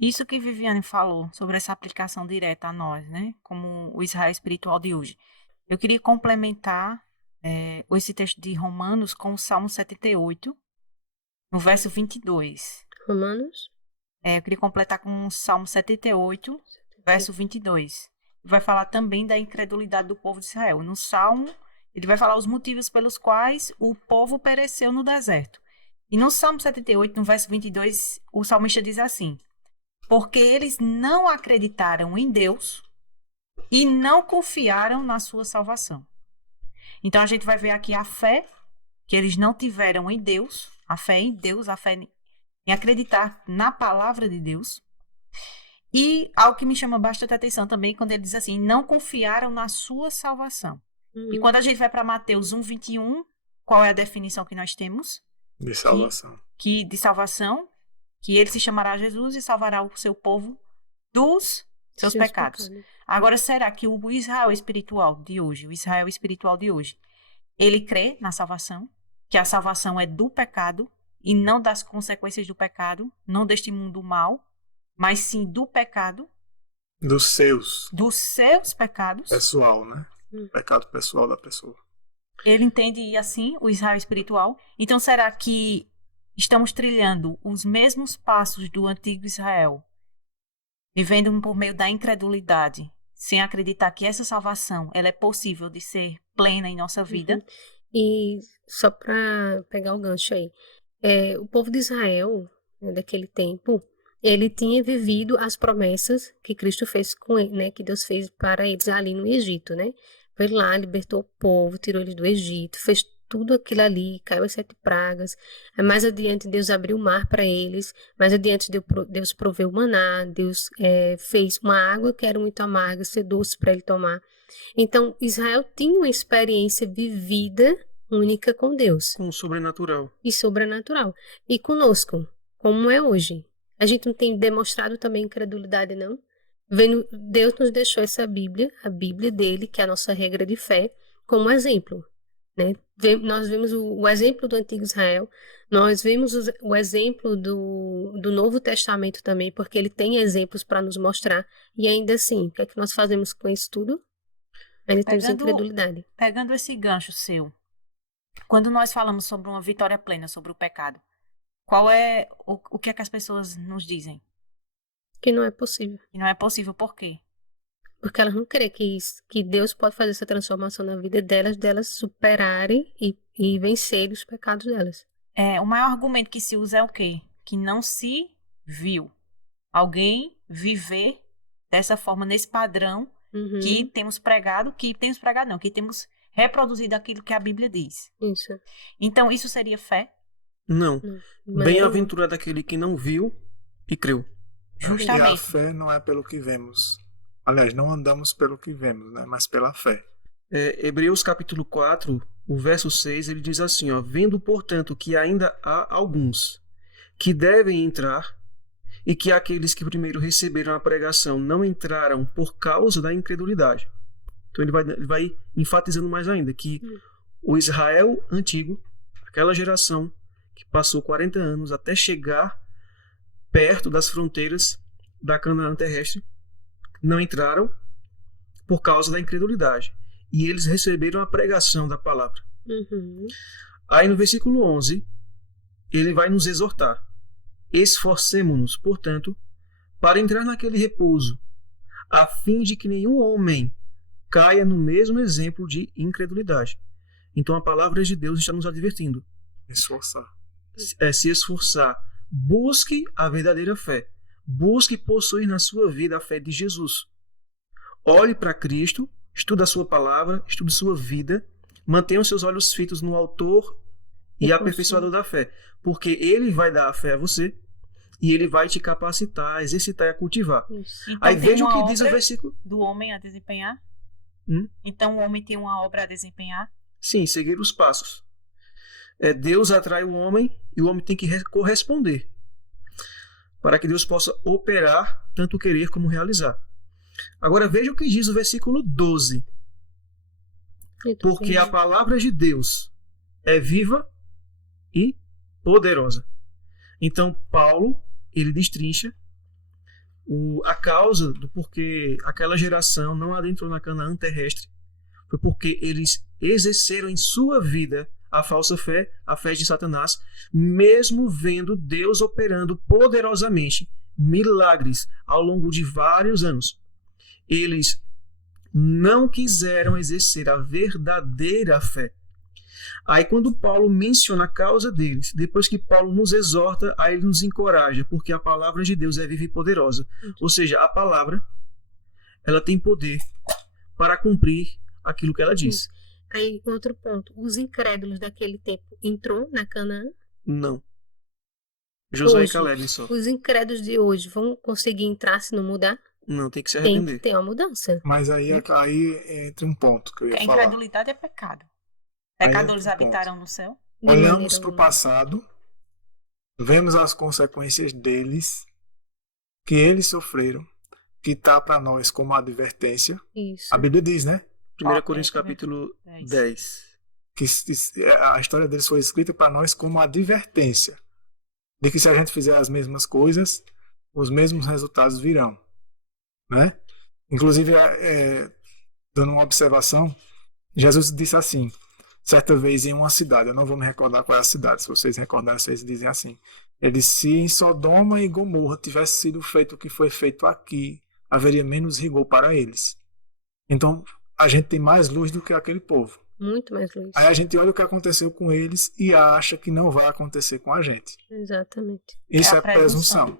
Isso que Viviane falou sobre essa aplicação direta a nós, né? Como o Israel espiritual de hoje. Eu queria complementar esse texto de Romanos com o Salmo 78, no verso 22. Romanos? Eu queria completar com o Salmo 78, verso 22. Vai falar também da incredulidade do povo de Israel. No Salmo, ele vai falar os motivos pelos quais o povo pereceu no deserto. E no Salmo 78, no verso 22, o salmista diz assim: porque eles não acreditaram em Deus e não confiaram na sua salvação. Então a gente vai ver aqui a fé que eles não tiveram em Deus, a fé em Deus, a fé em acreditar na palavra de Deus. E algo que me chama bastante atenção também, quando ele diz assim, não confiaram na sua salvação. E quando a gente vai para Mateus 1:21, qual é a definição que nós temos? De salvação. De salvação, que ele se chamará Jesus e salvará o seu povo dos seus pecados. Agora, será que o Israel espiritual de hoje, ele crê na salvação? Que a salvação é do pecado e não das consequências do pecado, não deste mundo mal, mas sim do pecado. Dos seus pecados. Pessoal, né? Pecado pessoal da pessoa. Ele entende assim, o Israel espiritual. Então, será que estamos trilhando os mesmos passos do antigo Israel, vivendo por meio da incredulidade, sem acreditar que essa salvação ela é possível de ser plena em nossa vida? E só para pegar o gancho aí, o povo de Israel, né, daquele tempo, ele tinha vivido as promessas que Cristo fez com ele, né, que Deus fez para eles ali no Egito, né? Foi lá, libertou o povo, tirou eles do Egito, fez tudo aquilo ali, caiu as 7 pragas. Mais adiante, Deus abriu o mar para eles. Mais adiante, Deus proveu o maná. Deus fez uma água que era muito amarga, ser doce para ele tomar. Então, Israel tinha uma experiência vivida, única com Deus. Com o sobrenatural. E sobrenatural. E conosco, como é hoje. A gente não tem demonstrado também incredulidade, não? Deus nos deixou essa Bíblia, a Bíblia dele, que é a nossa regra de fé, como exemplo. Né? Nós vemos o exemplo do antigo Israel, nós vemos o exemplo do Novo Testamento também, porque ele tem exemplos para nos mostrar, e ainda assim, o que é que nós fazemos com isso tudo? Ainda temos incredulidade. Pegando esse gancho seu, quando nós falamos sobre uma vitória plena sobre o pecado, qual é o que é que as pessoas nos dizem? Que não é possível. E não é possível por quê? Porque elas não creem que Deus pode fazer essa transformação na vida delas superarem e vencerem os pecados delas. O maior argumento que se usa é o quê? Que não se viu alguém viver dessa forma, nesse padrão que temos pregado, que temos reproduzido aquilo que a Bíblia diz. Isso. Então, isso seria fé? Não. Bem-aventurado aquele que não viu e creu. Justamente. E a fé não é pelo que vemos. Aliás, não andamos pelo que vemos, né? Mas pela fé. Hebreus capítulo 4, o verso 6, ele diz assim, ó, vendo, portanto, que ainda há alguns que devem entrar e que aqueles que primeiro receberam a pregação não entraram por causa da incredulidade. Então ele vai enfatizando mais ainda que o Israel antigo, aquela geração que passou 40 anos até chegar perto das fronteiras da Canaã terrestre, não entraram por causa da incredulidade. E eles receberam a pregação da palavra. Aí no versículo 11, ele vai nos exortar. Esforcemo-nos, portanto, para entrar naquele repouso, a fim de que nenhum homem caia no mesmo exemplo de incredulidade. Então a palavra de Deus está nos advertindo. Esforçar. Se esforçar. Busque a verdadeira fé. Busque possuir na sua vida a fé de Jesus. Olhe para Cristo, estude a sua palavra, estude sua vida, mantenha os seus olhos fitos no autor e aperfeiçoador da fé, porque ele vai dar a fé a você e ele vai te capacitar, a exercitar e a cultivar. Então, aí veja o que diz o versículo. Do homem a desempenhar? Então o homem tem uma obra a desempenhar? Sim, seguir os passos. Deus atrai o homem e o homem tem que corresponder para que Deus possa operar tanto querer como realizar. Agora veja o que diz o versículo 12. Porque a palavra de Deus é viva e poderosa. Então Paulo, ele destrincha A causa do porquê aquela geração não adentrou na Canaã terrestre foi porque eles exerceram em sua vida a falsa fé, a fé de Satanás, mesmo vendo Deus operando poderosamente milagres ao longo de vários anos. Eles não quiseram exercer a verdadeira fé. Aí quando Paulo menciona a causa deles, depois que Paulo nos exorta, aí ele nos encoraja, porque a palavra de Deus é viva e poderosa. Ou seja, a palavra, ela tem poder para cumprir aquilo que ela diz. Aí, outro ponto. Os incrédulos daquele tempo entrou na Canaã? Não. Josué e Hoje, Caleb só. os incrédulos de hoje vão conseguir entrar se não mudar? Não, tem que se Tem que arrepender. ter uma mudança. Mas aí entra um ponto que eu ia A falar. incredulidade é pecado. Aí Pecadores entra um ponto. habitaram no céu? De Olhamos maneira para o alguma. passado, vemos as consequências deles, que eles sofreram, que está para nós como advertência. Isso. A Bíblia diz, né? 1 Coríntios capítulo 10. Que a história deles foi escrita para nós como advertência de que se a gente fizer as mesmas coisas, os mesmos resultados virão, né? Inclusive, dando uma observação, Jesus disse assim, certa vez em uma cidade, eu não vou me recordar qual é a cidade, se vocês recordarem, vocês dizem assim, ele disse, se em Sodoma e Gomorra tivesse sido feito o que foi feito aqui, haveria menos rigor para eles. Então, a gente tem mais luz do que aquele povo. Muito mais luz. Aí a gente olha o que aconteceu com eles e acha que não vai acontecer com a gente. Exatamente. Isso É a é presunção.